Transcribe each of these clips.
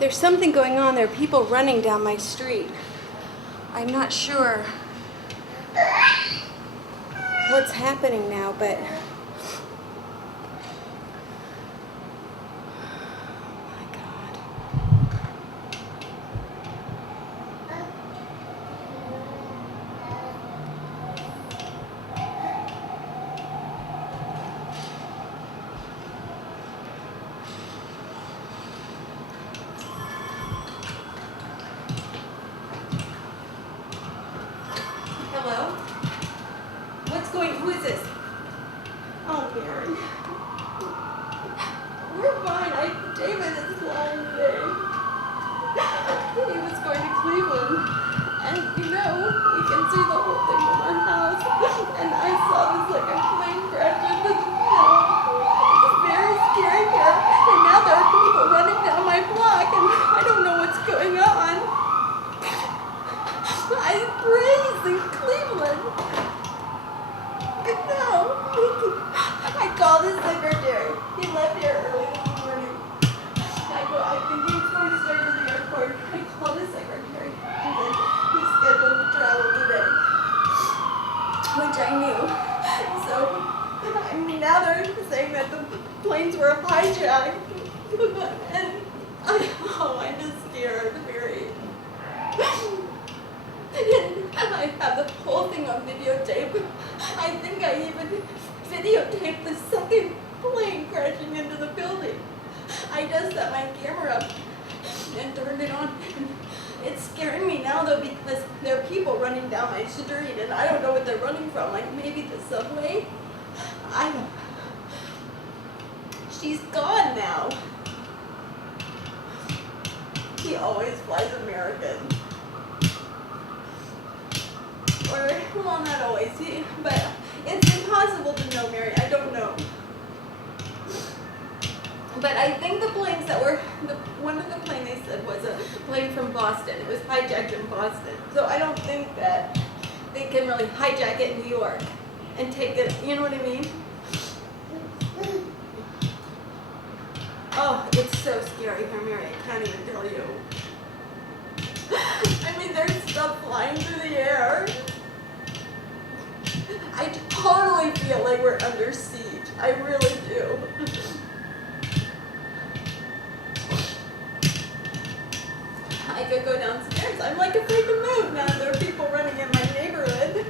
There's something going on. There are people running down my street. I'm not sure what's happening now, but hello? Who is this? Oh, Mary. We're fine. David is flying today. He was going to Cleveland. And we can see the whole thing from our house. And I saw this like a plane crash into the snow. It's very scary here. And now there are people running down my block and I don't know what's going on. I raised in Cleveland. No. I called his secretary. He left here early this morning. I think he was going straight to the airport. I called his secretary. He said he's scheduled to travel today. Which I knew. So, now they're saying that the planes were hijacked. And I'm just scared, Mary. I have the whole thing on videotape. I think I even videotaped the second plane crashing into the building. I just set my camera up and turned it on. It's scaring me now though because there are people running down my street and I don't know what they're running from. Like maybe the subway? I don't. She's gone now. He always flies American. Or, well, not always, but it's impossible to know, Mary. I don't know. But I think the planes that were, one of the planes they said was a plane from Boston. It was hijacked in Boston. So I don't think that they can really hijack it in New York and take it, you know what I mean? Oh, it's so scary here, Mary. I can't even tell you. I mean, there's stuff flying through the air. I totally feel like we're under siege. I really do. I could go downstairs. I'm like afraid to move now that there are people running in my neighborhood.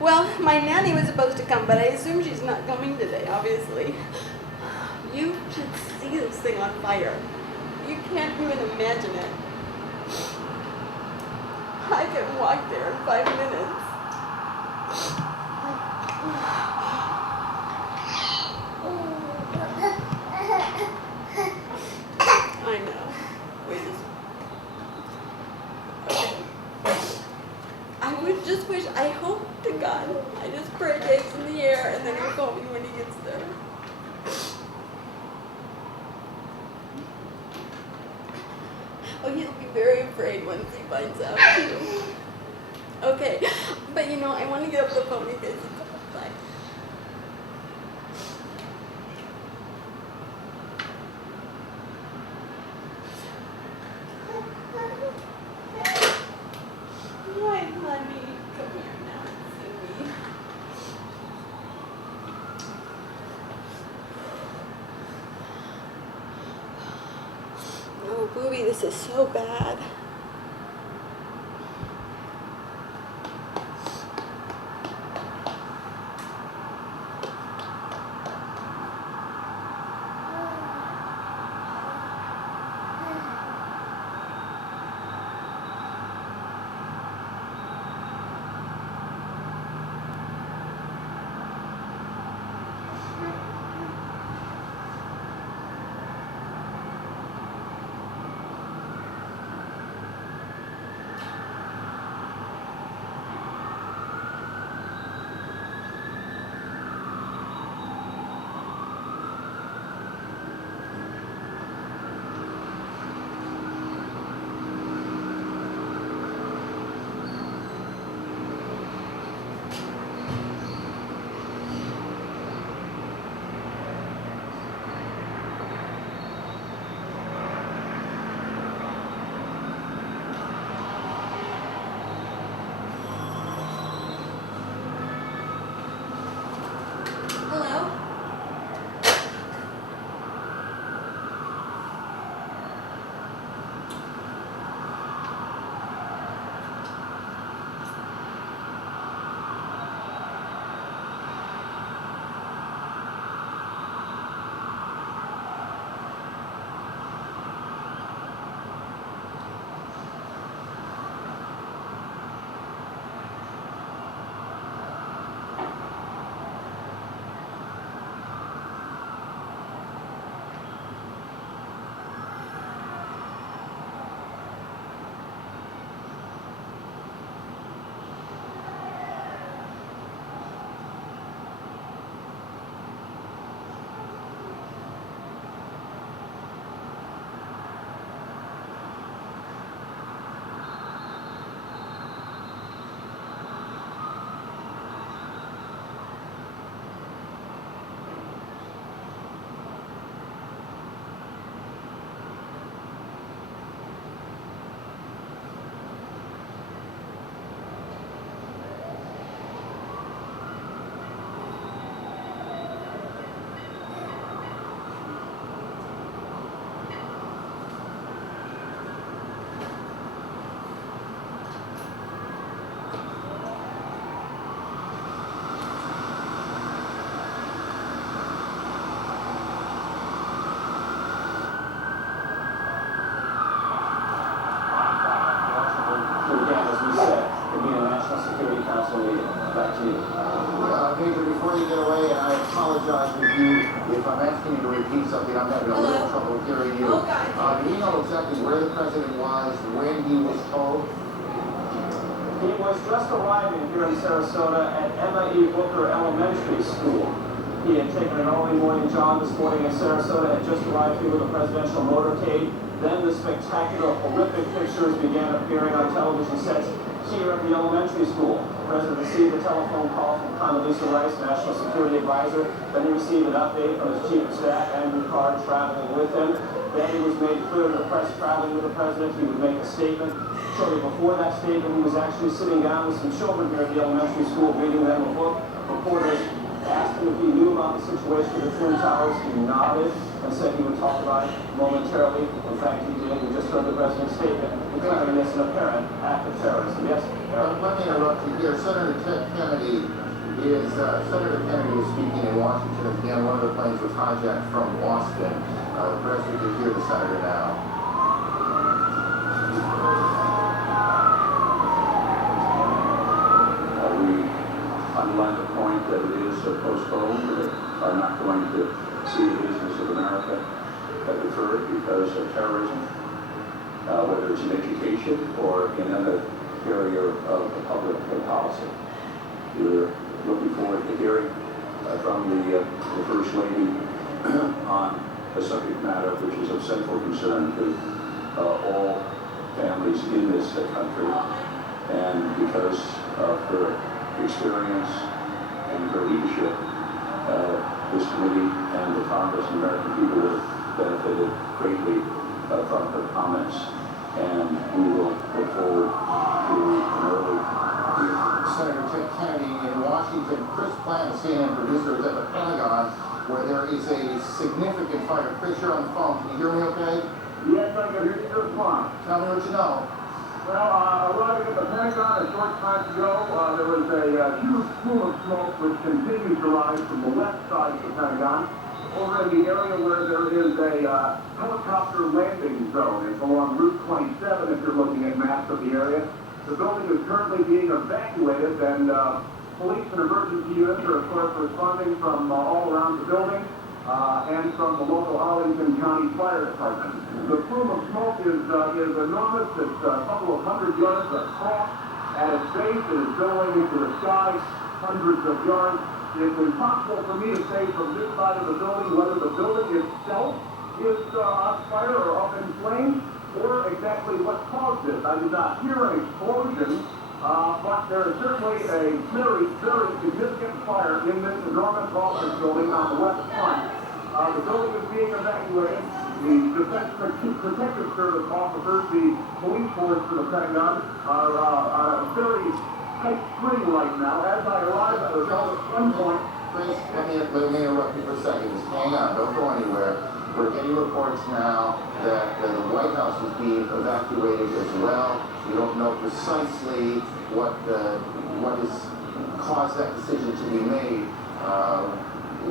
Well, my nanny was supposed to come, but I assume she's not coming today, obviously. You should see this thing on fire. You can't even imagine it. I can walk there in 5 minutes. I know. I would just wish, I hope to God, I just pray Dave's in the air and then he'll call me when he gets there. Oh, he'll be very afraid once he finds out too. Okay, but I want to get up the phone because it's outside. Hi, honey. Come here now and see me. Oh, Booby, this is so bad. If I'm asking you to repeat something, I'm having a little trouble hearing you. Okay. Do we know exactly where the president was when he was told? He was just arriving here in Sarasota at Emma E. Booker Elementary School. He had taken an early morning jog this morning in Sarasota, had just arrived here with a presidential motorcade. Then the spectacular, horrific pictures began appearing on television sets here at the elementary school. The president received a telephone call from Condoleezza Rice, National Security Advisor. Then he received an update from his chief of staff, Andrew Card, traveling with him. Then it was made clear to the press traveling with the president he would make a statement. Shortly before that statement, he was actually sitting down with some children here at the elementary school, reading them a book. Reporters asked him if he knew about the situation with the Twin Towers. He nodded and said he would talk about it momentarily. In fact, he did. We just heard the president's statement declaring this an apparent act of terrorism. Yes, Let me interrupt you here. Senator Kennedy is speaking in Washington. Again, one of the planes was hijacked from Boston. The president can hear the senator now. We underline the point that it is postponed. We are not going to see the business of America deferred because of terrorism, whether it's in education or in another area of the public policy. We're looking forward to hearing from the First Lady on a subject matter which is of central concern to all families in this country, and because of her experience and her leadership, this committee and the Congress and American people have benefited greatly from her comments, and we will look forward to an early hearing. Senator Kennedy in Washington. Chris Plant, CNN producer, is at the Pentagon, where there is a significant fire. Chris, you're on the phone. Can you hear me okay? Yes, I can hear you just fine. Tell me what you know. Well, arriving at the Pentagon a short time ago, there was a huge plume of smoke which continues to rise from the left side of the Pentagon over in the area where there is a helicopter landing zone. It's along Route 27 if you're looking at maps of the area. The building is currently being evacuated, and police and emergency units are, of course, responding from all around the building and from the local Arlington County Fire Department. The plume of smoke is enormous. It's a couple of hundred yards across. At its base, it is billowing into the sky, hundreds of yards. It's impossible for me to say from this side of the building whether the building itself is on fire or up in flames, or exactly what caused it. I did not hear an explosion, but there is certainly a very, very significant fire in this enormous office building on the west front. The building is being evacuated. The Defense Protective Service officers, the police force for the Pentagon, are on a very tight string right now. As I arrive at the gunpoint. Chris, let me interrupt you for a second. Just hang on. Don't go anywhere. We're getting reports now that the White House is being evacuated as well. We don't know precisely what has caused that decision to be made,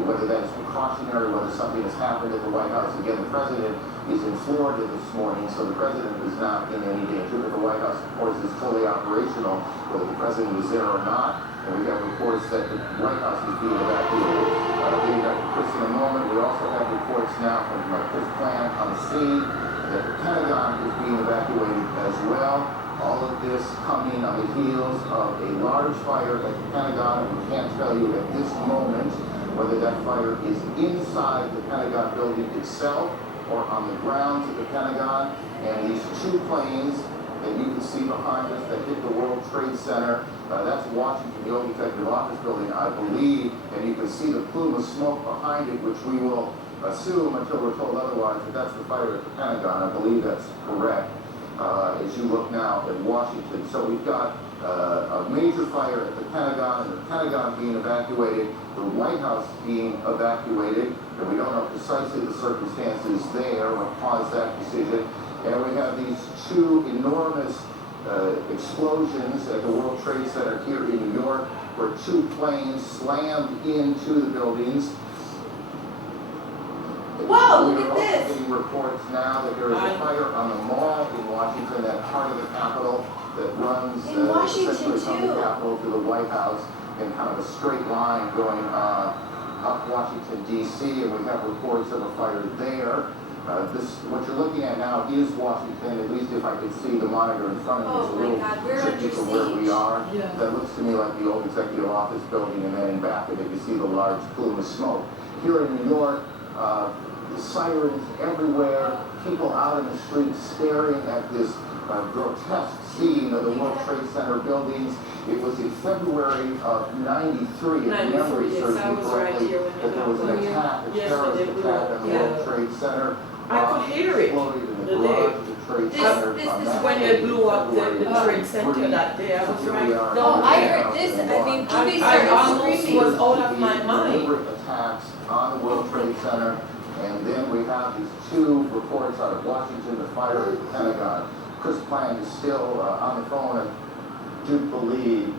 whether that is precautionary, whether something has happened at the White House. Again, the president is in Florida this morning, so the president is not in any danger, but the White House, of course, is fully operational, whether the president is there or not. And we have reports that the White House is being evacuated. Getting back to Chris in a moment, we also have reports now from Chris Plant on the scene that the Pentagon is being evacuated as well. All of this coming on the heels of a large fire at the Pentagon, and we can't tell you at this moment whether that fire is inside the Pentagon building itself or on the grounds of the Pentagon. And these two planes that you can see behind us that hit the World Trade Center, that's Washington, the old executive office building, I believe, and you can see the plume of smoke behind it, which we will assume until we're told otherwise that that's the fire at the Pentagon. I believe that's correct as you look now at Washington. So we've got a major fire at the Pentagon, and the Pentagon being evacuated, the White House being evacuated, and we don't know precisely the circumstances there, what caused that decision. And we have these two enormous explosions at the World Trade Center here in New York, where two planes slammed into the buildings. Whoa, We look are at also this. getting reports now that there is a fire on the mall in Washington, that part of the Capitol that runs In Washington, essentially from the too. Capitol to the White House in kind of a straight line going up Washington, D.C., and we have reports of a fire there. What you're looking at now is Washington, at least if I could see the monitor in front of me. It's a little tricky from where we are. Yeah. That looks to me like the old executive office building, and then in back of it you see the large plume of smoke. Here in New York, the sirens everywhere, people out in the streets staring at this grotesque scene of the World Trade Center buildings. It was in February of '93, if memory serves me correctly, that there was an attack, a terrorist attack on the World Trade Center. I could hear it Exploded in the the garage day. of the Trade Center. This on is that when day, they blew up the February Trade Center that day. I was Here right. we are. No, I heard this. I mean, police I started almost screaming. was out of my mind. Deliberate attacks on the World Trade Center, and then we have these two reports out of Washington, the fire at the Pentagon. Chris Plant is still on the phone, I do believe.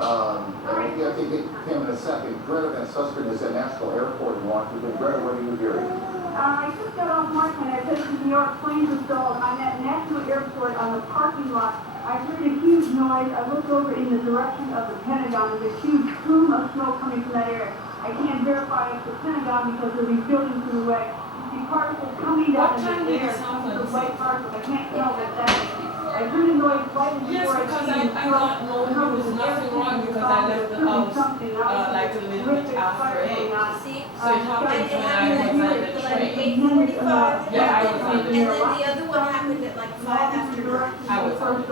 I think him in a second. Greta Van Susteren is at National Airport in Washington. Greta, what are you hearing? I just got off my plane. I just in New York, planes are stalled. I'm at National Airport on the parking lot. I heard a huge noise. I looked over in the direction of the Pentagon. There's a huge plume of smoke coming from that area. I can't verify it's the Pentagon because of these buildings in the way. You see particles coming down in the air. The white particles. I can't tell what that is. I heard a noise right Yes, before because I I got no, there was nothing wrong because I left the house like a little bit after 8. See? So it happened when I was on the train. 8:45. Yeah, I was on And the then the other one happened at like 5 after dark. I was on the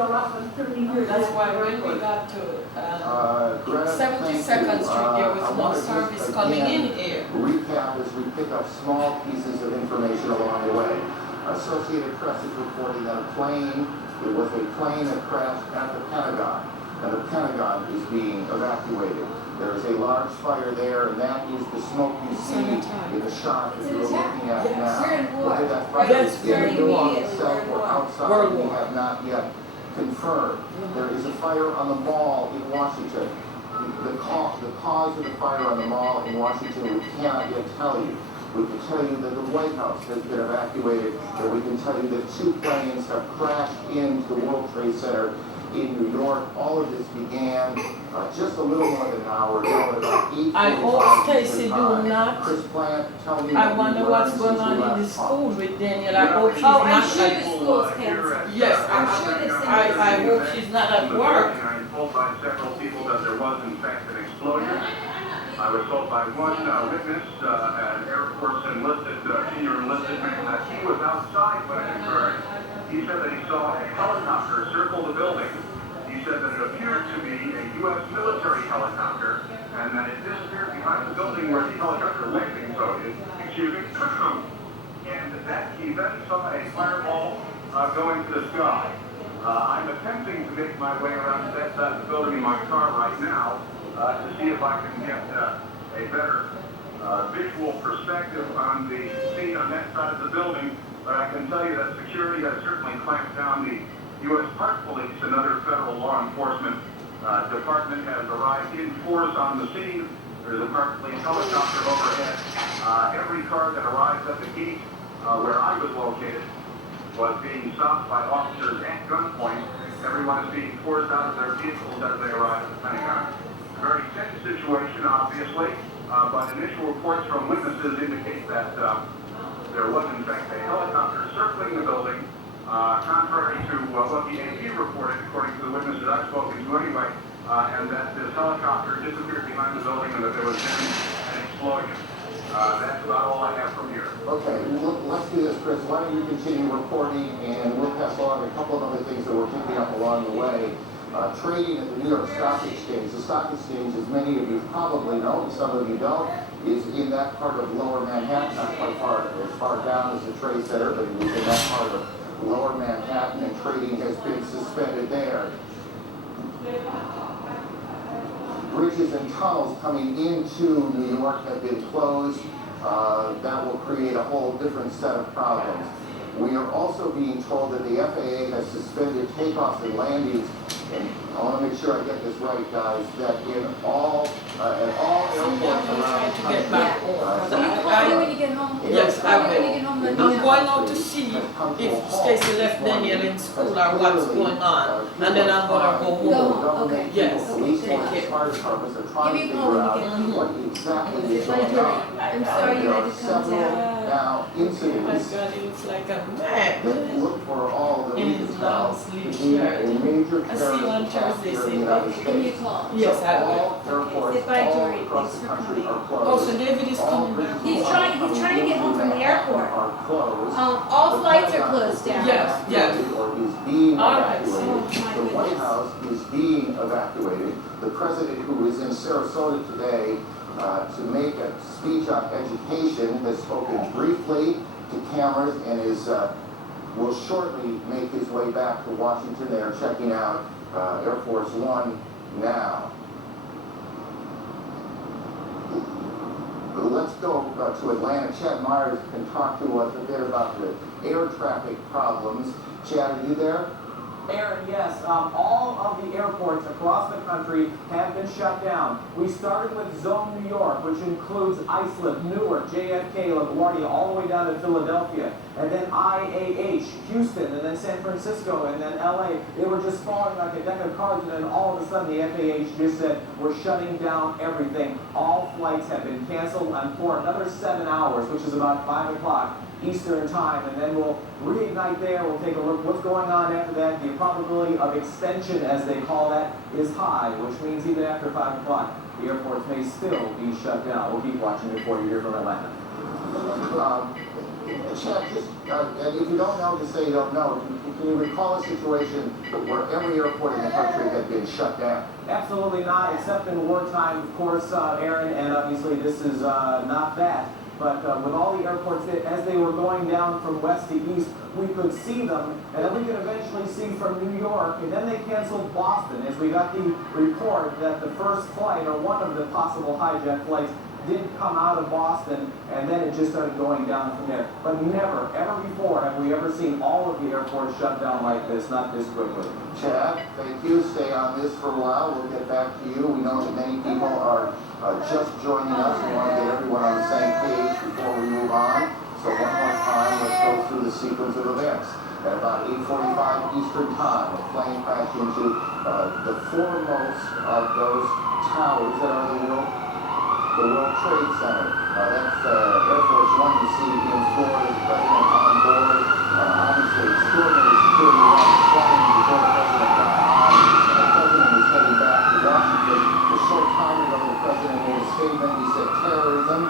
That's why when we got to Greta, 72nd Street, there I was no want to service just, coming again, in here. recap as we pick up small pieces of information along the way. Associated Press is reporting that it was a plane that crashed at the Pentagon, and the Pentagon is being evacuated. There is a large fire there, and that is the smoke you see in the shot that you're looking at now. We're in war. Whether that fire Yes, is we're in in the building war. itself We're or in outside, World we War. have not yet confirmed. There is a fire on the mall in Washington. The cause of the fire on the mall in Washington, we cannot yet tell you. We can tell you that the White House has been evacuated, and we can tell you that 2 planes have crashed into the World Trade Center in New York. All of this began just a little more than an hour ago at about 8:45. I hope Stacy do not. Chris Plant, tell me I what wonder you what's learned going since on we in the last talked. school with Daniel. I hope she's Oh, I'm not sure at the school's canceled. Yes, I'm sure they've I hope she's not at work. I was told by several people that there was in fact an explosion. I was told by one witness, an Air Force senior enlisted man, that he was outside when it occurred. He said that he saw a helicopter circle the building. He said that it appeared to be a U.S. military helicopter, and that it disappeared behind the building where the helicopter landing zone is. Excuse me. And that he then saw a fireball go into the sky. I'm attempting to make my way around that side of the building in my car right now to see if I can get a better visual perspective on the scene on that side of the building. But I can tell you that security has certainly clamped down. The U.S. Park Police and other federal law enforcement department has arrived in force on the scene. There's a Park Police helicopter overhead. Every car that arrives at the gate where I was located was being stopped by officers at gunpoint. Everyone is being forced out of their vehicles as they arrive at the Pentagon. Very tense situation, obviously, but initial reports from witnesses indicate that there was, in fact, a helicopter circling the building, contrary to what the AP reported, according to the witnesses I've spoken to anyway, and that this helicopter disappeared behind the building and that there was then an explosion. That's about all I have from here. Okay, let's do this, Chris. Why don't you continue reporting, and we'll pass along a couple of other things that we're picking up along the way. Trading at the New York Stock Exchange. The Stock Exchange, as many of you probably know, and some of you don't, is in that part of Lower Manhattan, not quite as far down as the Trade Center, but it is in that part of Lower Manhattan, and trading has been suspended there. Bridges and tunnels coming into New York have been closed. That will create a whole different set of problems. We are also being told that the FAA has suspended takeoffs and landings And I want to make sure I get this right, guys, that in all, at all airports around the to country, get back home. So you call me when you get home? Yes, I Call me when you get home, let me I'm know. going out to see if Stacy left Daniel in school or what's going on, and then I'm gonna go Go home. home, okay. Yes. Police Okay, and good. fire departments are trying to Give me a figure call out when you get home. what exactly is If I going do, on. I'm sorry you There had are to come several down. now Oh my incidents God, it looks like a that man. look for all the In leaders his now long to sleeve be a shirt. major I see you on terrorist attack Thursday, here in the Cindy. United Give me a States. call. Yes, So I will. all airports Say bye, all Dory. across Thanks the for country coming. are closed. Oh, so David is All coming bridges back. He's trying to get home from the airport. are closed. All The flights are Pentagon closed is being down. Yes, yes. evacuated Or is being All right. evacuated. Oh, my The White goodness. House is being evacuated. The president, who is in Sarasota today to make a speech on education, has spoken briefly to cameras and will shortly make his way back to Washington. They are checking out Air Force One now. Let's go to Atlanta. Chad Myers can talk to us a bit about the air traffic problems. Chad, are you there? Aaron, yes, all of the airports across the country have been shut down. We started with Zone New York, which includes Iceland, Newark, JFK, LaGuardia, all the way down to Philadelphia, and then IAH, Houston, and then San Francisco, and then LA. They were just falling like a deck of cards, and then all of a sudden the FAA just said, we're shutting down everything. All flights have been canceled for another 7 hours, which is about 5 o'clock Eastern time, and then we'll reignite there. We'll take a look what's going on after that. The probability of extension, as they call that, is high, which means even after 5 o'clock, the airports may still be shut down. We'll keep watching it for you here from Atlanta. Chad, just, and if you don't know, just say you don't know. Can you recall a situation where every airport in the country had been shut down? Absolutely not, except in wartime, of course, Aaron, and obviously this is not that. But with all the airports, as they were going down from west to east, we could see them, and then we could eventually see from New York, and then they canceled Boston, as we got the report that the first flight, or one of the possible hijack flights, did come out of Boston, and then it just started going down from there. But never, ever before have we ever seen all of the airports shut down like this, not this quickly. Chad, thank you. Stay on this for a while. We'll get back to you. We know that many people are just joining us. We want to get everyone on the same page before we move on. So one more time, let's go through the sequence of events. At about 8:45 Eastern Time, a plane crashed into the foremost of those towers that are the World Trade Center. That's Air Force One you see in Florida. The president on board. Obviously, extraordinary security around the plane before the president got on. The president was heading back to Washington. A short time ago, the president made a statement. He said, terrorism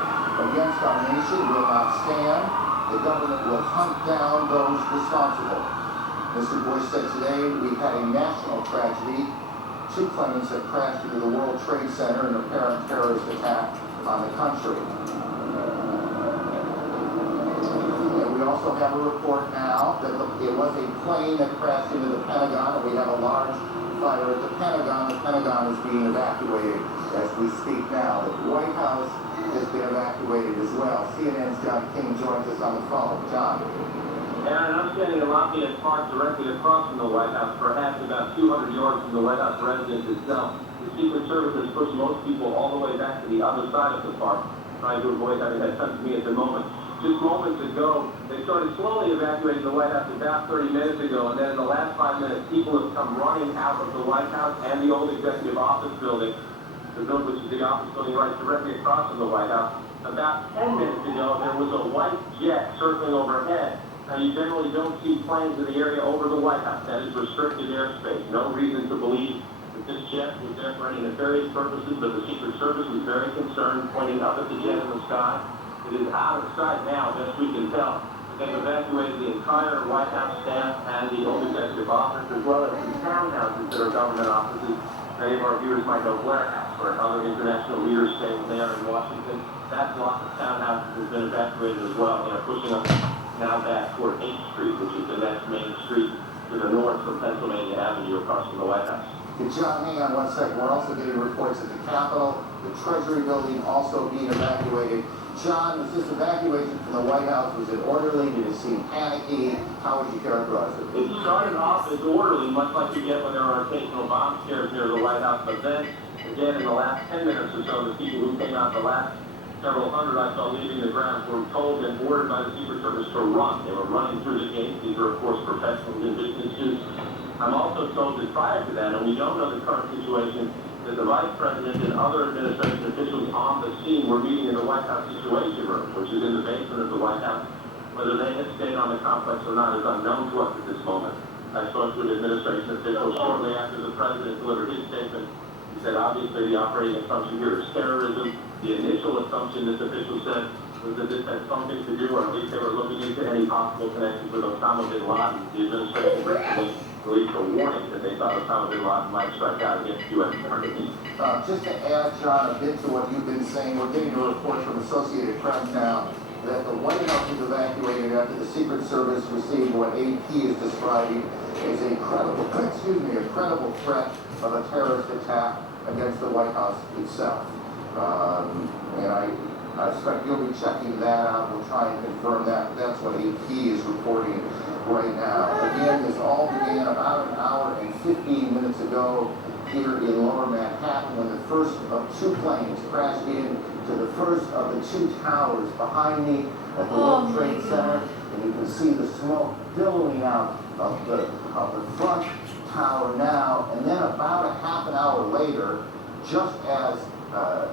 against our nation will not stand. The government will hunt down those responsible. Mr. Bush said today we had a national tragedy. 2 planes that crashed into the World Trade Center in an apparent terrorist attack on the country. And we also have a report now that it was a plane that crashed into the Pentagon, and we have a large fire at the Pentagon. The Pentagon is being evacuated as we speak now. The White House has been evacuated as well. CNN's John King joins us on the phone. John. Aaron, I'm standing in Lafayette Park directly across from the White House, perhaps about 200 yards from the White House residence itself. The Secret Service has pushed most people all the way back to the other side of the park, trying to avoid having that come to me at the moment. Just moments ago, they started slowly evacuating the White House about 30 minutes ago, and then in the last 5 minutes, people have come running out of the White House and the old Executive Office building, the building which is the office building right directly across from the White House. About 10 minutes ago, there was a white jet circling overhead. Now, you generally don't see planes in the area over the White House. That is restricted airspace. No reason to believe that this jet was there for any nefarious purposes, but the Secret Service was very concerned, pointing up at the jet in the sky. It is out of sight now, best we can tell. They've evacuated the entire White House staff and the old executive office, as well as some townhouses that are government offices. Many of our viewers might know Blair House, where other international leaders stay there in Washington. That block of townhouses has been evacuated as well. They are pushing us now back toward 8th Street, which is the next main street to the north from Pennsylvania Avenue across from the White House. John, hang on one second. We're also getting reports at the Capitol. The Treasury building also being evacuated. John, was this evacuation from the White House, was it orderly? Did it seem panicky? How would you characterize it? It started off as orderly, much like you get when there are occasional bomb scares near the White House, but then, again, in the last 10 minutes or so, the people who came out, the last several hundred I saw leaving the grounds, were told and ordered by the Secret Service to run. They were running through the gates. These are, of course, professionals in business suits. I'm also told that prior to that, and we don't know the current situation, that the Vice President and other administration officials on the scene were meeting in the White House Situation Room, which is in the basement of the White House. Whether they had stayed on the complex or not is unknown to us at this moment. I spoke to an administration official shortly after the President delivered his statement. He said, obviously, the operating assumption here is terrorism. The initial assumption, this official said, was that this had something to do, or at least they were looking into any possible connections with Osama bin Laden. The administration recently released a warning that they thought Osama bin Laden might strike out against U.S. targets. Just to add, John, a bit to what you've been saying, we're getting a report from Associated Press now that the White House was evacuated after the Secret Service received what AP is describing as a credible, a credible threat of a terrorist attack against the White House itself. And I expect you'll be checking that out. We'll try and confirm that. That's what AP is reporting right now. Again, this all began about an hour and 15 minutes ago here in Lower Manhattan when the first of two planes crashed into the first of the two towers behind me at the World Trade Center. And you can see the smoke billowing out of the front tower now. And then about a half an hour later, just as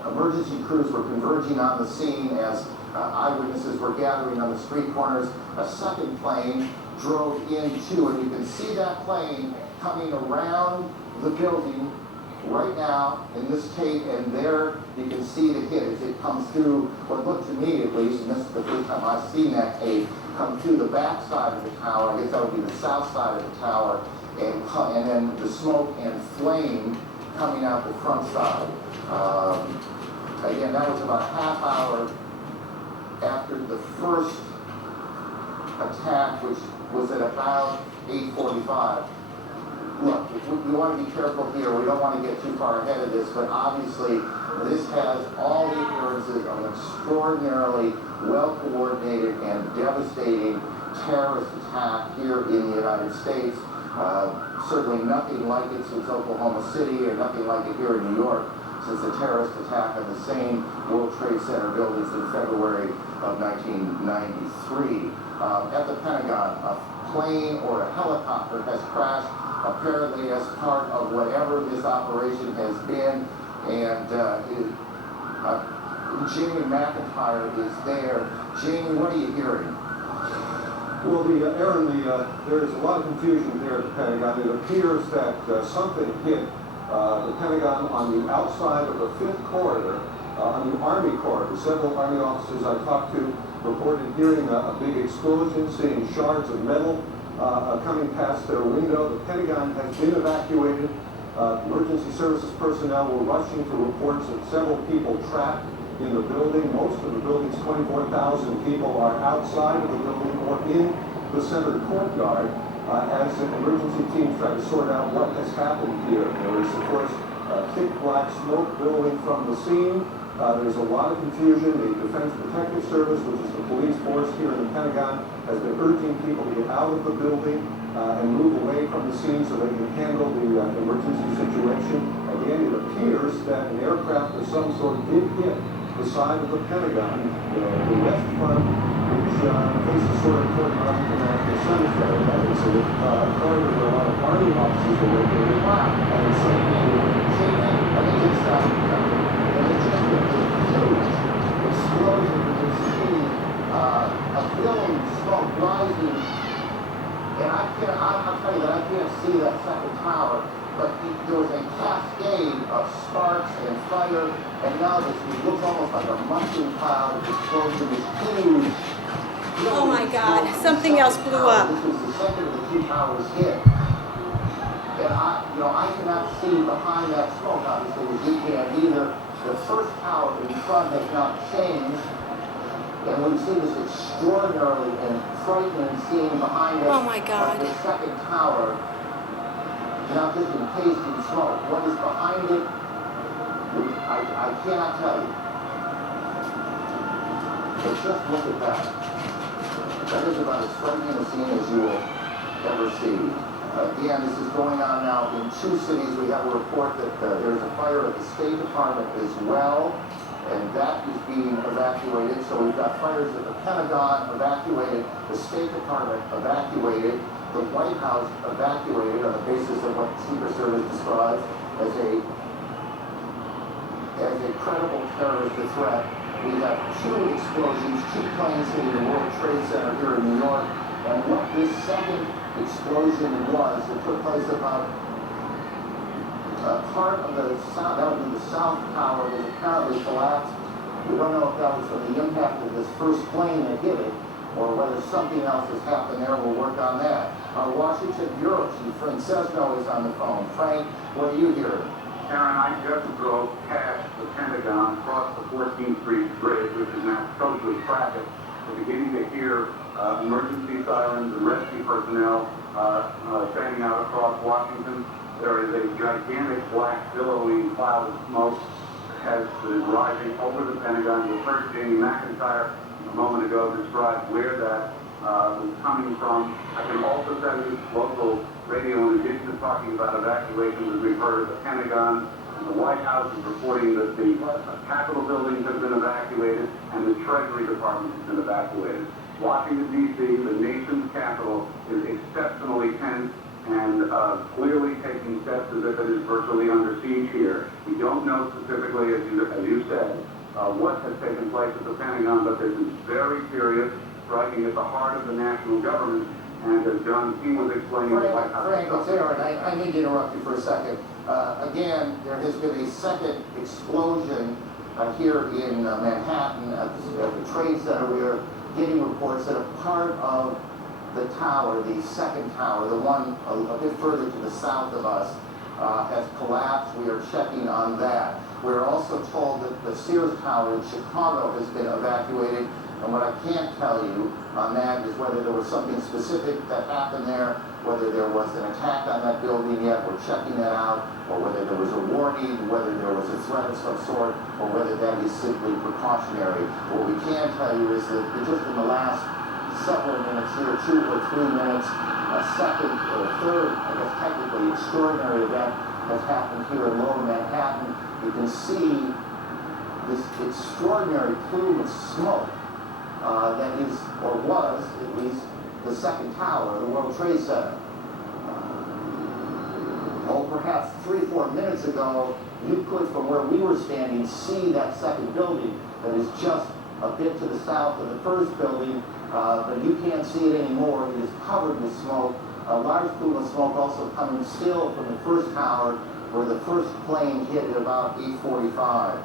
emergency crews were converging on the scene, as eyewitnesses were gathering on the street corners, a second plane drove into, and you can see that plane coming around the building right now in this tape, and there you can see the hit as it comes through what looked to me, at least, and this is the first time I've seen that tape, come through the back side of the tower. I guess that would be the south side of the tower, and then the smoke and flame coming out the front side. Again, that was about a half hour after the first attack, which was at about 8:45. Look, we want to be careful here. We don't want to get too far ahead of this, but obviously this has all the appearances of an extraordinarily well-coordinated and devastating terrorist attack here in the United States. Certainly nothing like it since Oklahoma City, or nothing like it here in New York since the terrorist attack on the same World Trade Center buildings in February of 1993. At the Pentagon, a plane or a helicopter has crashed, apparently as part of whatever this operation has been, and Jamie McIntyre is there. Jamie, what are you hearing? Well, Aaron, there is a lot of confusion here at the Pentagon. It appears that something hit the Pentagon on the outside of the 5th corridor, on the Army corridor. Several Army officers I talked to reported hearing a big explosion, seeing shards of metal coming past their window. The Pentagon has been evacuated. Emergency services personnel were rushing to reports of several people trapped in the building. Most of the building's 24,000 people are outside of the building or in the center courtyard as an emergency team try to sort out what has happened here. There is, of course, thick black smoke billowing from the scene. There's a lot of confusion. The Defense Protective Service, which is the police force here in the Pentagon, has been urging people to get out of the building and move away from the scene so they can handle the emergency situation. Again, it appears that an aircraft of some sort did hit the side of the Pentagon, the west front, which faces sort of toward Arlington National Cemetery. That is a corridor where a lot of Army officers are located. And it's explosion. You can see a billowing smoke rising, and I'll tell you that I can't see that second tower, but there was a cascade of sparks and fire, and now this looks almost like a mushroom cloud. This explosion is huge. Oh my God, something else blew up. This was the second of the two towers hit. And I cannot see behind that smoke, obviously, as you can either. The first tower in front has not changed, and we see this extraordinarily and frightening scene behind us. Oh my God. The second tower, now just encased in smoke. What is behind it? I cannot tell you. But just look at that. That is about as striking a scene as you will ever see. Again, this is going on now in 2 cities. We have a report that there's a fire at the State Department as well, and that is being evacuated. So we've got fires at the Pentagon evacuated, the State Department evacuated, the White House evacuated on the basis of what the Secret Service describes as a credible terrorist threat. We have 2 explosions, 2 planes hitting the World Trade Center here in New York, and what this second explosion was, it took place about part of the south, that would be the South Tower, that apparently collapsed. We don't know if that was from the impact of this first plane that hit it, or whether something else has happened there. We'll work on that. Our Washington Bureau Chief, Frank Sesno, is on the phone. Frank, what do you hear? Aaron, I just drove past the Pentagon, across the 14th Street Bridge, which is now totally traffic. We're beginning to hear emergency sirens and rescue personnel standing out across Washington. There is a gigantic black billowing cloud of smoke that is rising over the Pentagon. You heard Jamie McIntyre a moment ago describe where that was coming from. I can also tell you local radio, in addition to talking about evacuations, as we've heard of the Pentagon and the White House is reporting that the Capitol buildings have been evacuated and the Treasury Department has been evacuated. Washington, D.C., the nation's capital, is exceptionally tense and clearly taking steps as if it is virtually under siege here. We don't know specifically, as you said, what has taken place at the Pentagon, but this is very serious, striking at the heart of the national government. And as John King was explaining, Frank, it's Aaron. I need to interrupt you for a second. Again, there has been a second explosion here in Manhattan at the Trade Center. We are getting reports that a part of the tower, the second tower, the one a bit further to the south of us, has collapsed. We are checking on that. We're also told that the Sears Tower in Chicago has been evacuated. And what I can't tell you on that is whether there was something specific that happened there, whether there was an attack on that building yet, we're checking that out, or whether there was a warning, whether there was a threat of some sort, or whether that is simply precautionary. What we can tell you is that just in the last several minutes here, 2 or 3 minutes, a second or a third, I guess technically, extraordinary event has happened here in Lower Manhattan. You can see this extraordinary plume of smoke that is, or was, at least, the second tower of the World Trade Center. Perhaps 3 or 4 minutes ago, you could, from where we were standing, see that second building that is just a bit to the south of the first building, but you can't see it anymore. It is covered with smoke. A large plume of smoke also coming still from the first tower, where the first plane hit at about 8:45.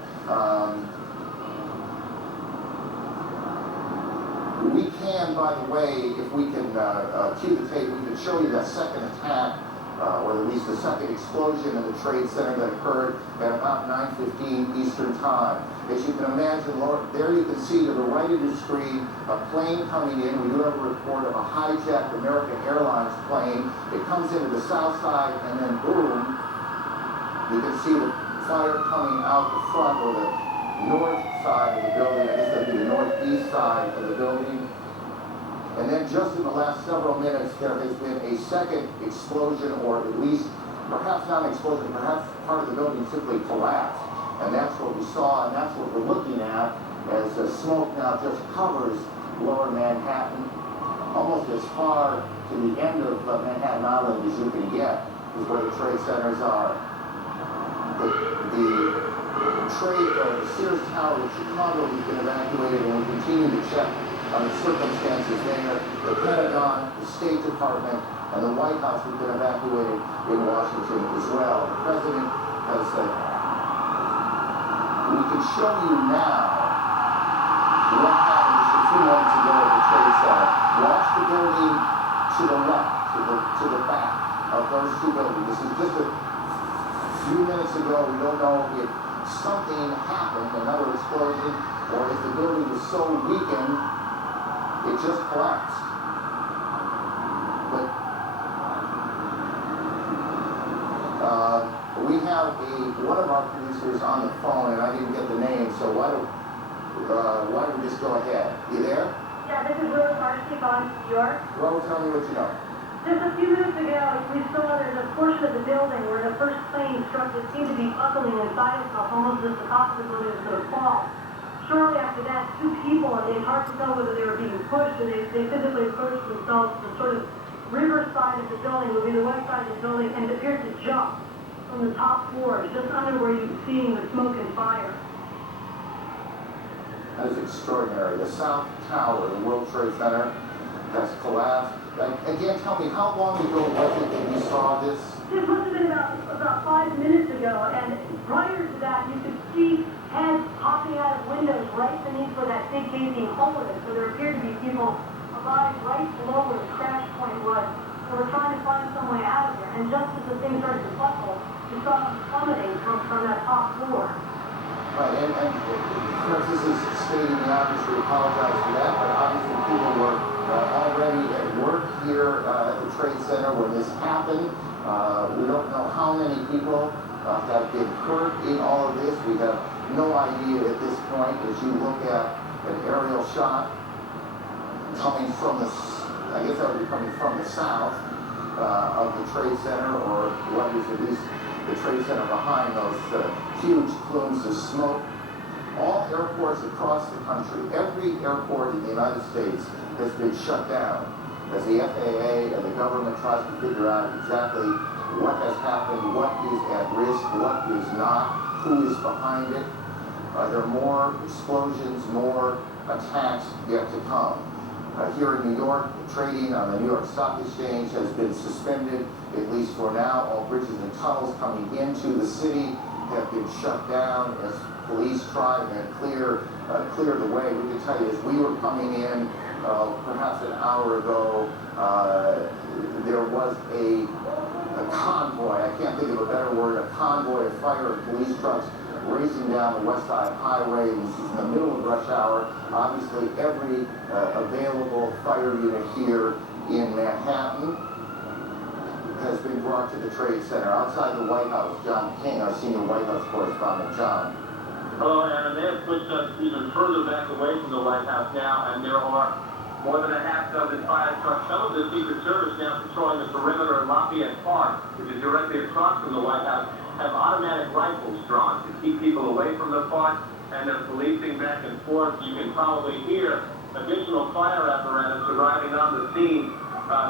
We can, by the way, if we can cue the tape, we can show you that second attack, or at least the second explosion in the Trade Center that occurred at about 9:15 Eastern Time. As you can imagine, there you can see to the right of your screen a plane coming in. We do have a report of a hijacked American Airlines plane. It comes into the south side, and then boom, you can see the fire coming out the front, or the north side of the building. I guess that would be the northeast side of the building. And then just in the last several minutes, there has been a second explosion, or at least, perhaps not an explosion, perhaps part of the building simply collapsed. And that's what we saw, and that's what we're looking at, as the smoke now just covers Lower Manhattan, almost as far to the end of Manhattan Island as you can get, is where the trade centers are. The Sears Tower in Chicago has been evacuated, and we continue to check on the circumstances there. The Pentagon, the State Department, and the White House have been evacuated in Washington as well. The President has said, we can show you now what happened just a few moments ago at the Trade Center. Watch the building to the left, to the back of those 2 buildings. This is just a few minutes ago. We don't know if something happened, another explosion, or if the building was so weakened, it just collapsed. But we have have one of our producers on the phone, and I didn't get the name, so why don't we just go ahead? You there? Yeah, this is Rose Varsity calling from New York. Rose, tell me what you know. Just a few minutes ago, we saw there's a portion of the building where the first plane struck that seemed to be buckling inside itself, almost as the top of the building was going to fall. Shortly after that, two people, and it's hard to tell whether they were being pushed or they physically approached themselves to the sort of river side of the building, would be the west side of the building, and it appeared to jump from the top floor, just under where you're seeing the smoke and fire. That is extraordinary. The South Tower, the World Trade Center, has collapsed. Again, tell me, how long ago was it that you saw this? This must have been about 5 minutes ago, and prior to that, you could see heads popping out of windows right beneath where that big gaping hole is. So there appeared to be people alive right below where the crash point was. So we're trying to find some way out of there. And just as the thing started to buckle, we saw them plummeting from that top floor. Right, and this is stating the obvious. We apologize for that, but obviously people were already at work here at the Trade Center when this happened. We don't know how many people have been hurt in all of this. We have no idea at this point. As you look at an aerial shot coming from I guess that would be coming from the south of the Trade Center, or what is at least the Trade Center behind those huge plumes of smoke. All airports across the country, every airport in the United States has been shut down as the FAA and the government tries to figure out exactly what has happened, what is at risk, what is not, who is behind it. Are there more explosions, more attacks yet to come? Here in New York, trading on the New York Stock Exchange has been suspended, at least for now. All bridges and tunnels coming into the city have been shut down as police try and clear the way. We can tell you, as we were coming in, perhaps an hour ago, there was a convoy, I can't think of a better word, a convoy of fire and police trucks racing down the West Side Highway. This is in the middle of rush hour. Obviously, every available fire unit here in Manhattan has been brought to the Trade Center. Outside the White House, John King, our senior White House correspondent. John. Hello, Aaron. They have pushed us even further back away from the White House now, and there are more than a half dozen fire trucks. Some of the Secret Service now patrolling the perimeter of Lafayette Park, which is directly across from the White House, have automatic rifles drawn to keep people away from the park, and they're policing back and forth. You can probably hear additional fire apparatus arriving on the scene.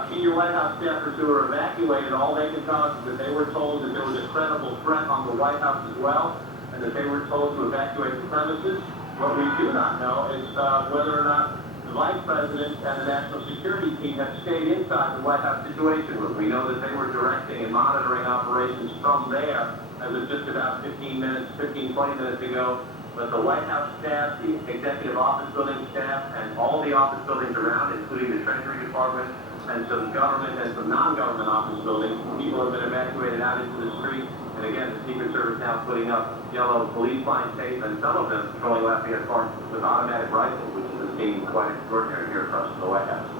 Senior White House staffers who were evacuated, all they can tell us is that they were told that there was a credible threat on the White House as well, and that they were told to evacuate the premises. What we do not know is whether or not the Vice President and the National Security team have stayed inside the White House Situation Room. We know that they were directing and monitoring operations from there as of just about 20 minutes ago. But the White House staff, the Executive Office Building staff, and all the office buildings around, including the Treasury Department, and some government and some non-government office buildings, people have been evacuated out into the street. And again, the Secret Service now putting up yellow police line tape, and some of them patrolling Lafayette Park with automatic rifles, which is a scene quite extraordinary here across from the White House.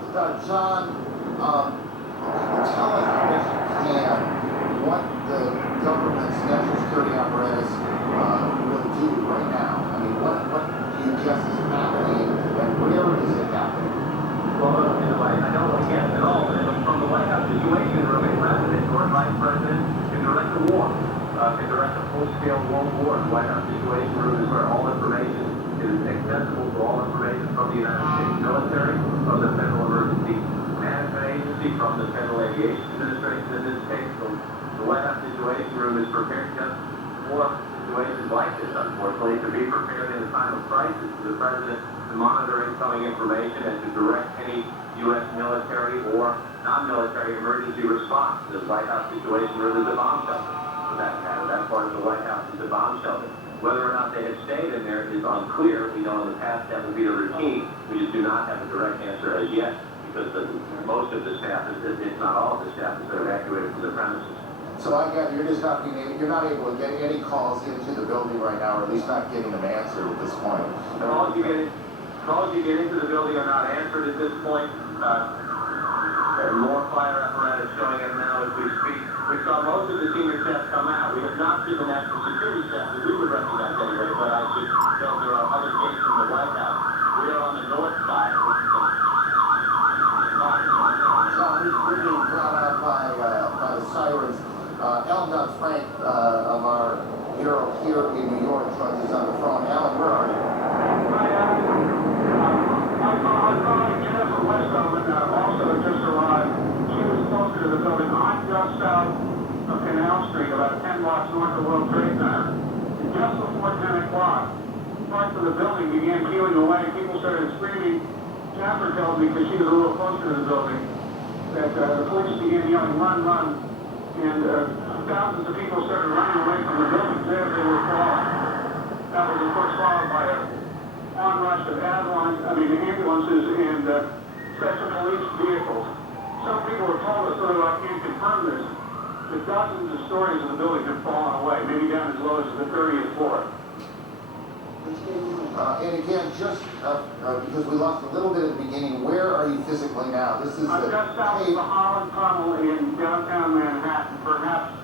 John, tell us if you can what the government's national security apparatus will do right now. I mean, what do you guess is happening, and where is it happening? Well, in a way, I don't want to guess at all, but from the White House Situation Room, a president or vice president can direct a war, can direct a full-scale world war. The White House Situation Room is where all information is accessible to all information from the United States military, from the Federal Emergency Management Agency, from the Federal Aviation Administration in this case. So the White House Situation Room is prepared just for situations like this, unfortunately, to be prepared in a time of crisis for the president to monitor incoming information and to direct any U.S. military or non-military emergency response. The White House Situation Room is a bomb shelter, for that matter. That part of the White House is a bomb shelter. Whether or not they have stayed in there is unclear. We know in the past that would be the routine. We just do not have a direct answer as yet, because most of the staff, if not all of the staff, has been evacuated from the premises. So I gather you're not able to get any calls into the building right now, or at least not getting them answered at this point. Calls you get into the building are not answered at this point. More fire apparatus showing up now as we speak. We saw most of the senior staff come out. We have not seen the national security staff that we would recognize anyway, but I should know there are other gates from the White House. We are on the north side. So we're being brought out by the sirens. Alan Frank of our bureau here in New York joins us on the phone. Alan, where are you? I saw Jennifer Westover also just arrived. She was closer to the building. I'm just south of Canal Street, about 10 blocks north of World Trade Center. And just before 10 o'clock, parts of the building began peeling away. People started screaming. Jennifer tells me, because she was a little closer to the building, that the police began yelling, run, run. And thousands of people started running away from the buildings as they were falling. That was, of course, followed by a onrush of ambulances and special police vehicles. Some people have told us, although I can't confirm this, that dozens of stories of the building have fallen away, maybe down as low as the 30th floor. And again, just because we lost a little bit at the beginning, where are you physically now? This is I'm just south of the Holland Tunnel in downtown Manhattan, perhaps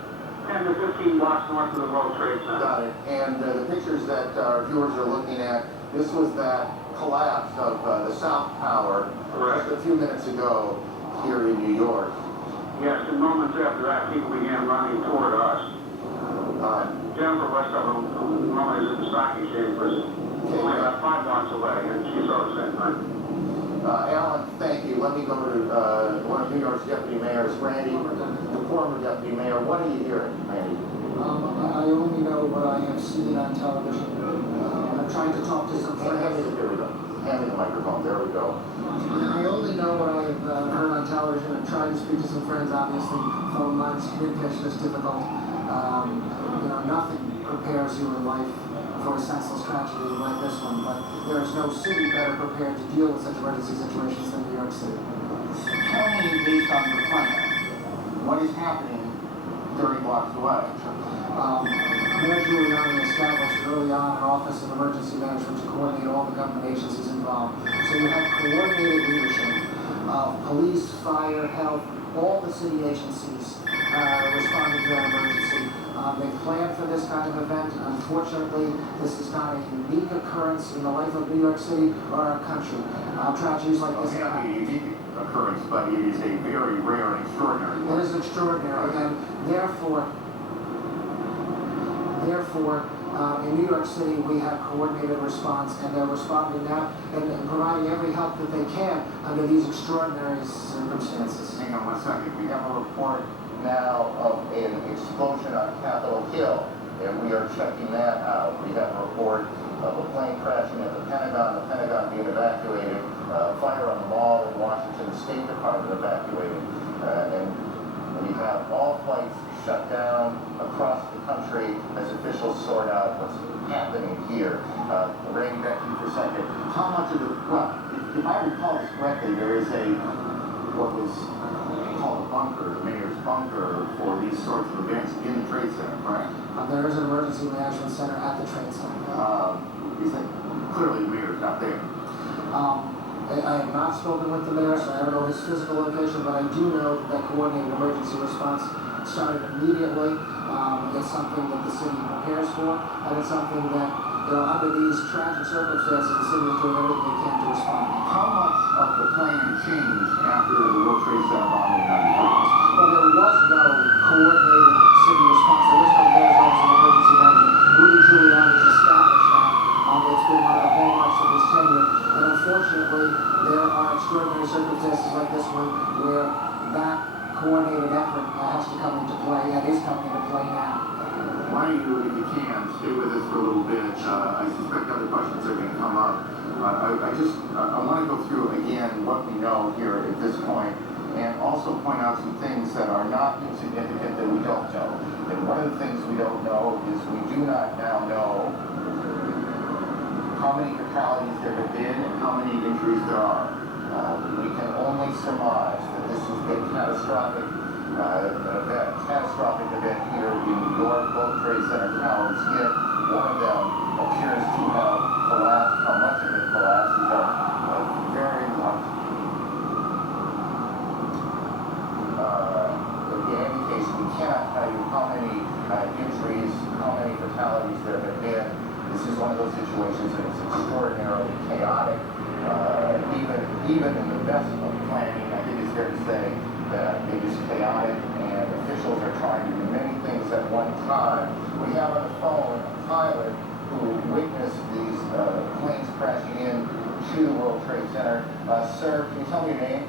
10 to 15 blocks north of the World Trade Center. Got it. And the pictures that our viewers are looking at, this was that collapse of the South Tower just a few minutes ago here in New York. Yes, and moments after that, people began running toward us. Jennifer Westover, who normally is at the stock exchange, was only about 5 blocks away, and she saw the same thing. Alan, thank you. Let me go to one of New York's deputy mayors, Randy, the former deputy mayor. What are you hearing, Randy? I only know what I have seen on television. I'm trying to talk to some friends. Here we go. Hand me the microphone. There we go. I only know what I have heard on television. I'm trying to speak to some friends, obviously. Phone lines, communication is difficult. Nothing prepares you in life for a senseless tragedy like this one, but there is no city better prepared to deal with such emergency situations than New York City. Tell me, based on your plan, what is happening 30 blocks away? Mayor Giuliani established early on an Office of Emergency Management to coordinate all the government agencies involved. So you have coordinated leadership of police, fire, health, all the city agencies responding to that emergency. They planned for this kind of event. Unfortunately, this is not a unique occurrence in the life of New York City or our country. Tragedies like this not a unique occurrence, but it is a very rare and extraordinary one. It is extraordinary, and therefore, in New York City, we have coordinated response, and they're responding now and providing every help that they can under these extraordinary circumstances. Hang on 1 second. We have a report now of an explosion on Capitol Hill, and we are checking that out. We have a report of a plane crashing at the Pentagon being evacuated, fire on the mall in Washington, the State Department evacuated, and we have all flights shut down across the country as officials sort out what's happening here. Randy, back to you for a second. How much of it, well, if I recall this correctly, there is what was called a bunker, the mayor's bunker for these sorts of events in the Trade Center, correct? There is an emergency management center at the Trade Center. Is that clearly the mayor's not there? I have not spoken with the mayor, so I don't know his physical location, but I do know that coordinated emergency response started immediately. It's something that the city prepares for, and it's something that, under these tragic circumstances, the city is doing everything they can to respond. How much of the plan changed after the World Trade Center bombing on the Well, there was no coordinated city response. There was no mayor's office of emergency management. Rudy Giuliani has established that. It's been one of the hallmarks of his tenure. And unfortunately, there are extraordinary circumstances like this one where that coordinated effort has to come into play and is coming into play now. Why don't you, if you can, stay with us for a little bit. I suspect other questions are going to come up. I want to go through again what we know here at this point, and also point out some things that are not insignificant that we don't know. And one of the things we don't know is we do not now know how many fatalities there have been and how many injuries there are. We can only surmise that this has been catastrophic. A catastrophic event here in New York. Both Trade Center towers hit. One of them appears to have collapsed. How much of it collapsed is very much. In any case, we cannot one of those situations that is extraordinarily chaotic. Even in the best of planning, I think it's fair to say that it is chaotic and officials are trying to do many things at one time. We have on the phone a pilot who witnessed these planes crashing in to the World Trade Center. Sir, can you tell me your name?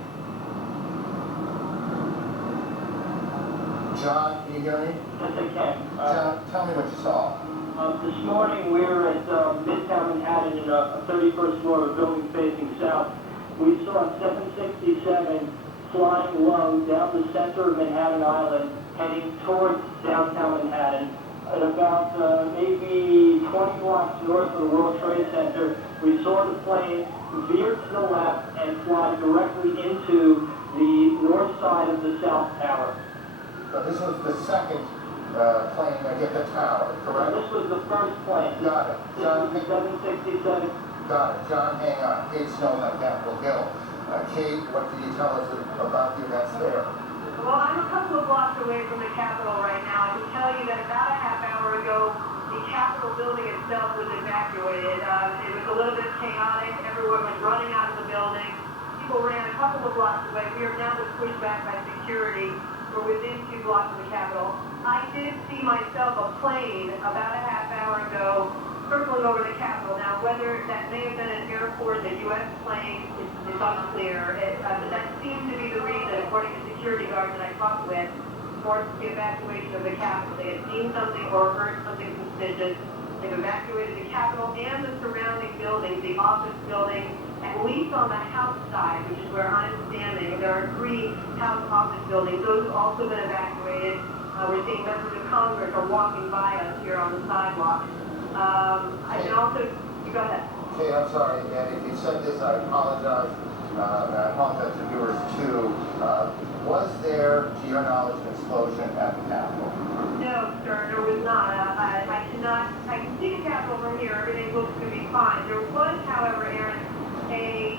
John, can you hear me? Yes, I can. John, tell me what you saw. This morning we were at Midtown Manhattan in a 31st floor of a building facing south. We saw 767 flying low down the center of Manhattan Island, heading towards downtown Manhattan. At about maybe 20 blocks north of the World Trade Center, we saw the plane veer to the left and fly directly into the north side of the South Tower. This was the second plane that hit the tower, correct? This was the first plane. Got it. John, This was 767. got it. John, hang on. Kate Snow's on Capitol Hill. Kate, what can you tell us about the events there? Well, I'm a couple of blocks away from the Capitol right now. I can tell you that about a half hour ago, the Capitol building itself was evacuated. It was a little bit chaotic. Everyone was running out of the building. People ran a couple of blocks away. We are now just pushed back by security. We're within 2 blocks of the Capitol. I did see myself a plane about a half hour ago circling over the Capitol. Now, whether that may have been an Air Force, a U.S. plane, is unclear. But that seemed to be the reason, according to security guards that I talked with, for the evacuation of the Capitol. They had seen something or heard something suspicious. They've evacuated the Capitol and the surrounding buildings, the office building, at least on the house side, which is where I'm standing. There are 3 house office buildings. Those have also been evacuated. We're seeing members of Congress are walking by us here on the sidewalk. I can also, you go ahead. Okay, I'm sorry, and if you said this, I apologize. And I apologize to viewers too. Was there, to your knowledge, an explosion at the Capitol? No, sir, there was not. I can see the Capitol from here. Everything looks to be fine. There was, however, Aaron, a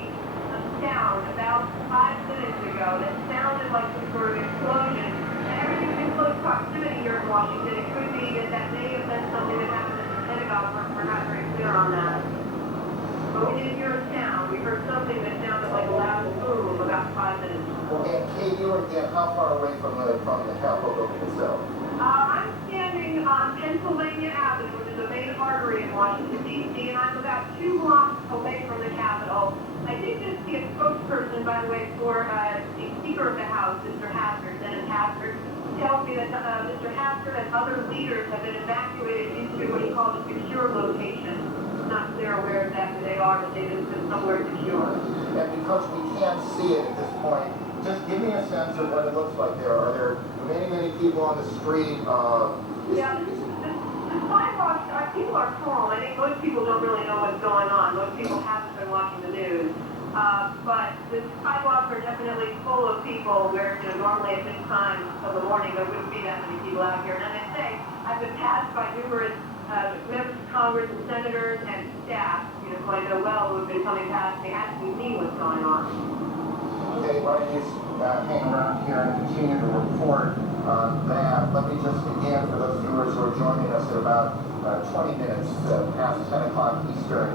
sound about 5 minutes ago that sounded like some sort of explosion. And everything's in close proximity here in Washington. It could be that may have been something that happened at the Pentagon. We're not very clear on that. But we did hear a sound. We heard something that sounded like a loud boom about 5 minutes ago. And Kate, you were again how far away from the Capitol building itself? I'm standing on Pennsylvania Avenue, which is a main artery in Washington, D.C., and I'm about 2 blocks away from the Capitol. I did just see a spokesperson, by the way, for the Speaker of the House, Mr. Hastert, Dennis Hastert, tells me that Mr. Hastert and other leaders have been evacuated into what he calls a secure location. I'm not clear where exactly they are, but they've been somewhere secure. And because we can't see it at this point, just give me a sense of what it looks like there. Are there many people on the street? Yeah, the sidewalks, people are calm. I think most people don't really know what's going on. Most people haven't been watching the news. But the sidewalks are definitely full of people where, normally at this time of the morning there wouldn't be that many people out here. And as I say, I've been passed by numerous members of Congress and senators and staff, who I know well, who have been coming past me asking me what's going on. Okay, why don't you hang around here and continue to report on that. Let me just begin for those viewers who are joining us at about 20 minutes past 10 o'clock Eastern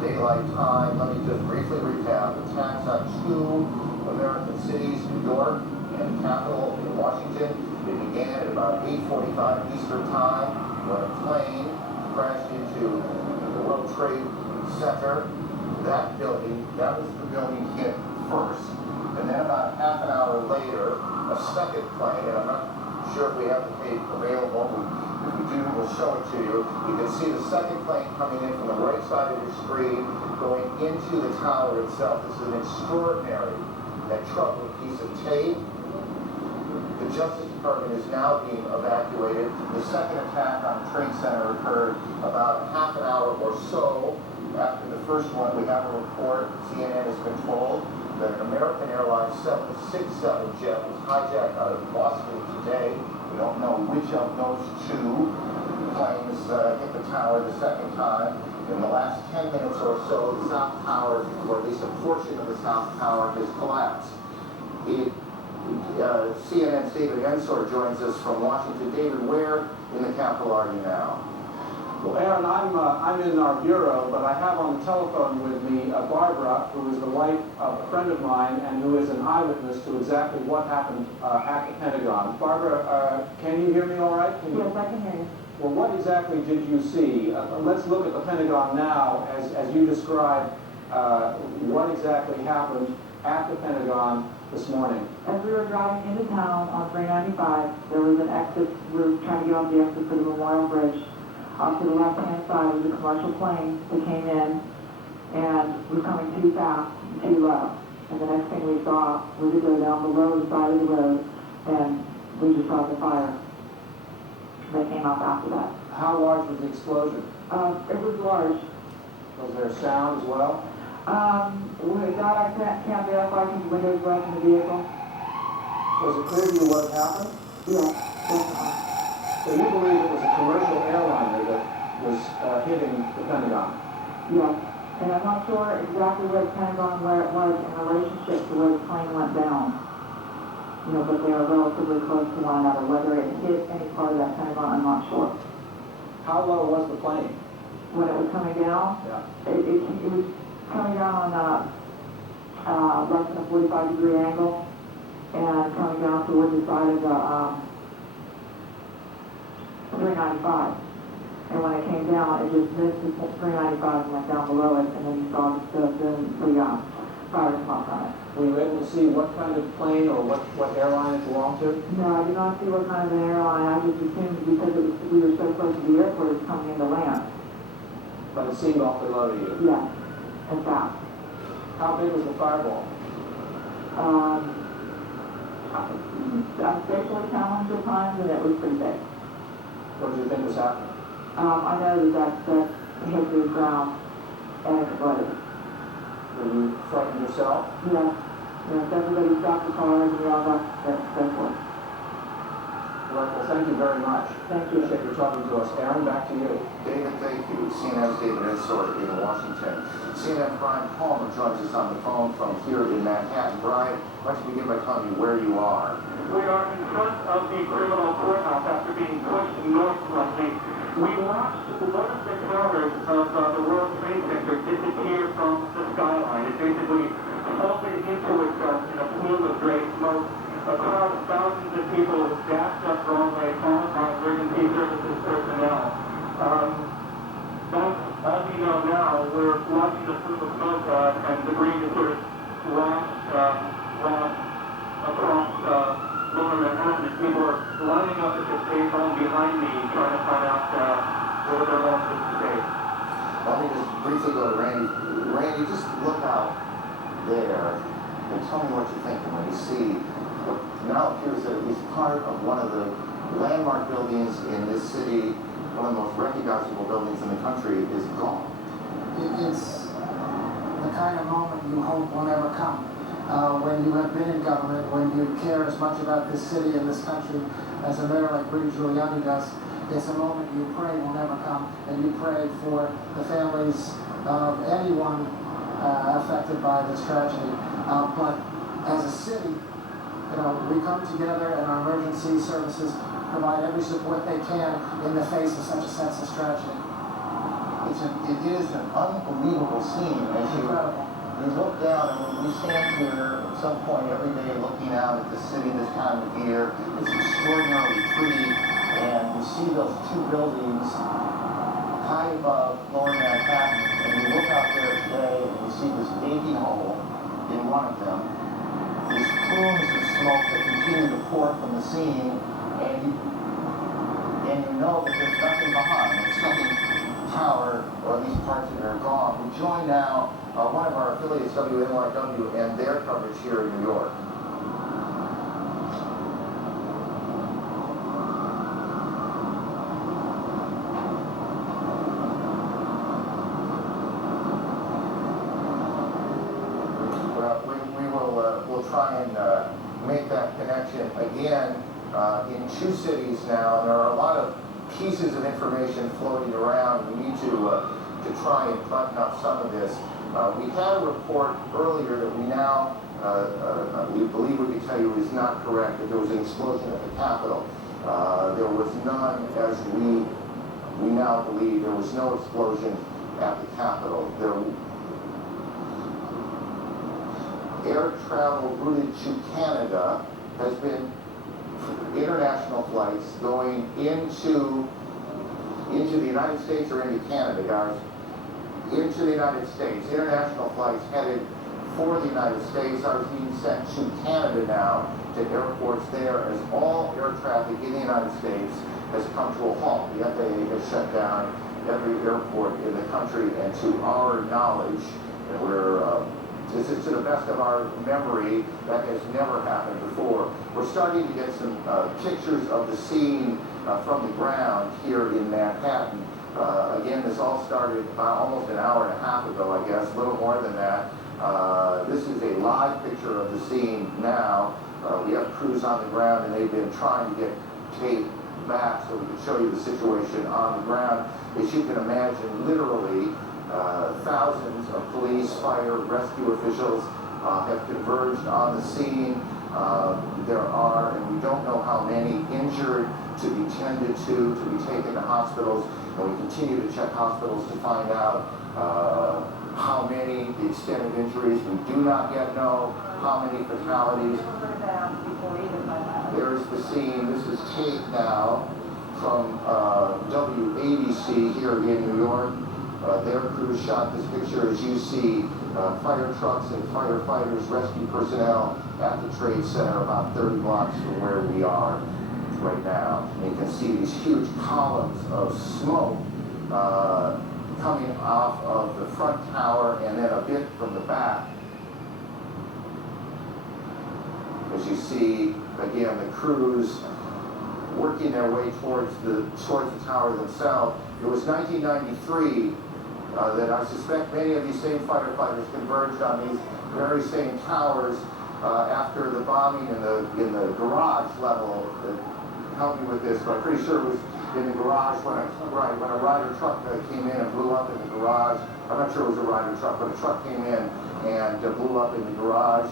Daylight Time. Let me just briefly recap. Attacks on 2 American cities, New York and Capital in Washington. It began at about 8:45 Eastern Time when a plane crashed into the World Trade Center. That was the building hit first. And then about half an hour later, a second plane, and I'm not sure if we have the tape available. If we do, we'll show it to you. You can see the second plane coming in from the right side of your screen, going into the tower itself. This is an extraordinary and troubling piece of tape. The Justice Department is now being evacuated. The second attack on the Trade Center occurred about half an hour or so after the first one. We have a report, CNN has been told, that an American Airlines 767 jet was hijacked out of Boston today. We don't know which of those 2 planes hit the tower the second time. In the last 10 minutes or so, the South Tower, or at least a portion of the South Tower, has collapsed. CNN's David Ensor joins us from Washington. David, where in the Capitol are you now? Well, Aaron, I'm in our bureau, but I have on the telephone with me Barbara, who is the wife of a friend of mine and who is an eyewitness to exactly what happened at the Pentagon. Barbara, can you hear me all right? Yes, I can hear you. Well, what exactly did you see? Let's look at the Pentagon now as you describe what exactly happened at the Pentagon this morning. As we were driving into town on 395, there was an exit. We were trying to get on the exit for the Memorial Bridge. Off to the left-hand side was a commercial plane that came in and was coming too fast and too low. And the next thing we saw was it go down below the side of the road, and we just saw the fire that came up after that. How large was the explosion? It was large. Was there sound as well? With that, I can't verify because the windows were up in the vehicle. Was it clear to you what had happened? Yeah, definitely. So you believe it was a commercial airliner that was hitting the Pentagon? Yeah, and I'm not sure exactly where the Pentagon, where it was in relationship to where the plane went down. You know, but they are relatively close to one another. Whether it hit any part of that Pentagon, I'm not sure. How low was the plane? When it was coming down, Yeah. it was coming down on less than a 45-degree angle and coming down towards the side of the 395. And when it came down, it just missed the 395 and went down below it, and then you saw the fire come up from it. Were you able to see what kind of plane or what airline it belonged to? No, I did not see what kind of an airline. I just assumed because we were so close to the airport, it was coming into land. But it seemed awfully low to you. Yeah, and fast. How big was the fireball? I'm spatially challenged at times, and it was pretty big. What did you think was happening? I know that hit the ground and exploded. Were you frightened yourself? Yes. Yes, everybody stopped the car and we all left that point. Well, thank you very much. Thank you. Appreciate you talking to us. Aaron, back to you. David, thank you. CNN's David Insort in Washington. CNN Brian Palmer joins us on the phone from here in Manhattan. Brian, why don't you begin by telling me where you are? We are in front of the criminal courthouse after being pushed north slightly. We watched one of the towers of the World Trade Center disappear from the skyline. It basically folded into itself in a plume of gray smoke. A crowd of thousands of people dashed up Broadway, followed by emergency services personnel. As you know now, we're watching the plume of smoke and debris just sort of splash across lower Manhattan, and people are lining up at the state home behind me trying to find out whether they're going to the state. Let me just briefly go to Randy. Randy, just look out there and tell me what you're thinking when you see what now appears that at least part of one of the landmark buildings in this city, one of the most recognizable buildings in the country, is gone. It's the kind of moment you hope will never come. When you have been in government, when you care as much about this city and this country as a mayor like Rudy Giuliani does, it's a moment you pray will never come, and you pray for the families of anyone affected by this tragedy. But as a city, we come together and our emergency services provide every support they can in the face of such a senseless tragedy. It is an unbelievable scene as you look down, and when we stand here at some point every day looking out at the city this time of year, it's extraordinarily pretty, and you see those two buildings high above lower Manhattan, and you look out there today and you see this gaping hole in one of them, these plumes of smoke that continue to pour from the scene, and you know that there's nothing behind. It's something tower, or at least parts of it are gone. We join now one of our affiliates, WNYW, and their coverage here in New York. Well, we'll try and make that connection again in two cities now, and there are a lot of pieces of information floating around. We need to try and button up some of this. We had a report earlier that we now we believe we can tell you is not correct, that there was an explosion at the Capitol. There was none as we we now believe there was no explosion at the Capitol. Air travel routed to Canada has been international flights going into the United States or into Canada, guys. Into the United States. International flights headed for the United States are being sent to Canada now, to airports there, as all air traffic in the United States has come to a halt. The FAA has shut down every airport in the country, and to our knowledge, this is to the best of our memory, that has never happened before. We're starting to get some pictures of the scene from the ground here in Manhattan. Again, this all started almost an hour and a half ago, I guess, a little more than that. This is a live picture of the scene now. We have crews on the ground, and they've been trying to get tape back so we can show you the situation on the ground. As you can imagine, literally, thousands of police, fire, rescue officials have converged on the scene. There are, and we don't know how many, injured to be tended to be taken to hospitals, and we continue to check hospitals to find out how many, the extent of injuries. We do not yet know how many fatalities. There's the scene. This is tape now from WABC here in New York. Their crew shot this picture. As you see, fire trucks and firefighters, rescue personnel at the Trade Center about 30 blocks from where we are right now. And you can see these huge columns of smoke coming off of the front tower and then a bit from the back. As you see, again, the crews working their way towards the tower themselves. It was 1993 that I suspect many of these same firefighters converged on these very same towers after the bombing in the garage level. Help me with this, but I'm pretty sure it was in the garage when a Ryder truck came in and blew up in the garage. I'm not sure it was a Ryder truck, but a truck came in and blew up in the garage,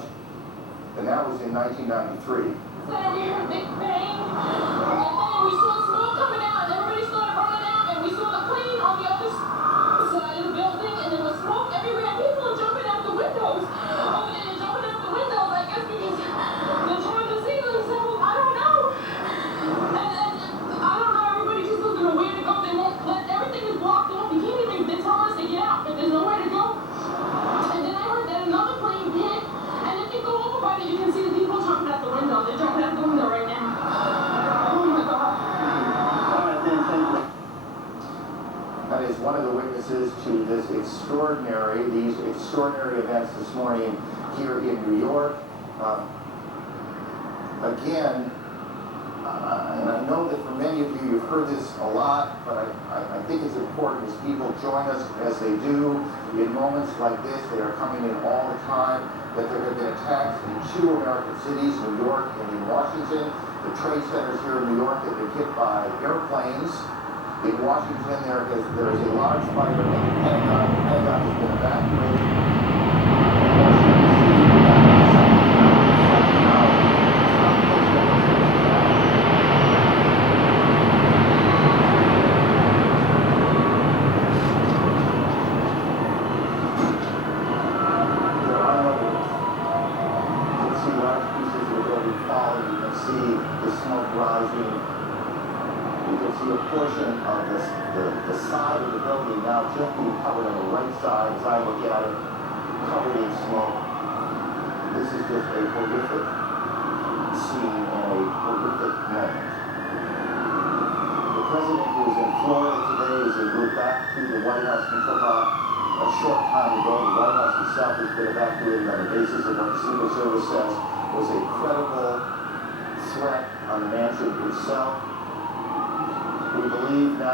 and that was in 1993. We heard a big bang, and then we saw smoke coming out, and everybody started running out, and we saw the plane on the other side of the building, and there was smoke everywhere, and people were jumping out the windows. Oh, and they're jumping out the windows, I guess because they're trying to save themselves. I don't know. And I don't know, everybody just doesn't know where to go. They won't let, everything is blocked off. You can't even, they tell us to get out, but there's nowhere to go. And then I heard that another plane hit, and if you go over by it, you can see the people jumping out the window. They're jumping out the window right now. Oh my God. All right, then, thank you. That is one of the witnesses to these extraordinary events this morning here in New York. Again, and I know that for many of you, you've heard this a lot, but I think it's important as people join us as they do in moments like this. They are coming in all the time, that there have been attacks in 2 American cities, New York and in Washington. The trade centers here in New York have been hit by airplanes. In Washington, there is a large fire in the Pentagon. The Pentagon has been evacuated. A portion of the side of the building now just being covered on the right side as I look at it, covered in smoke. This is just a horrific scene and a horrific moment. The president, who is in Florida today, is en route back to the White House. He took off a short time ago. The White House itself has been evacuated on the basis of what the Secret Service says was a credible threat on the mansion itself. We believe now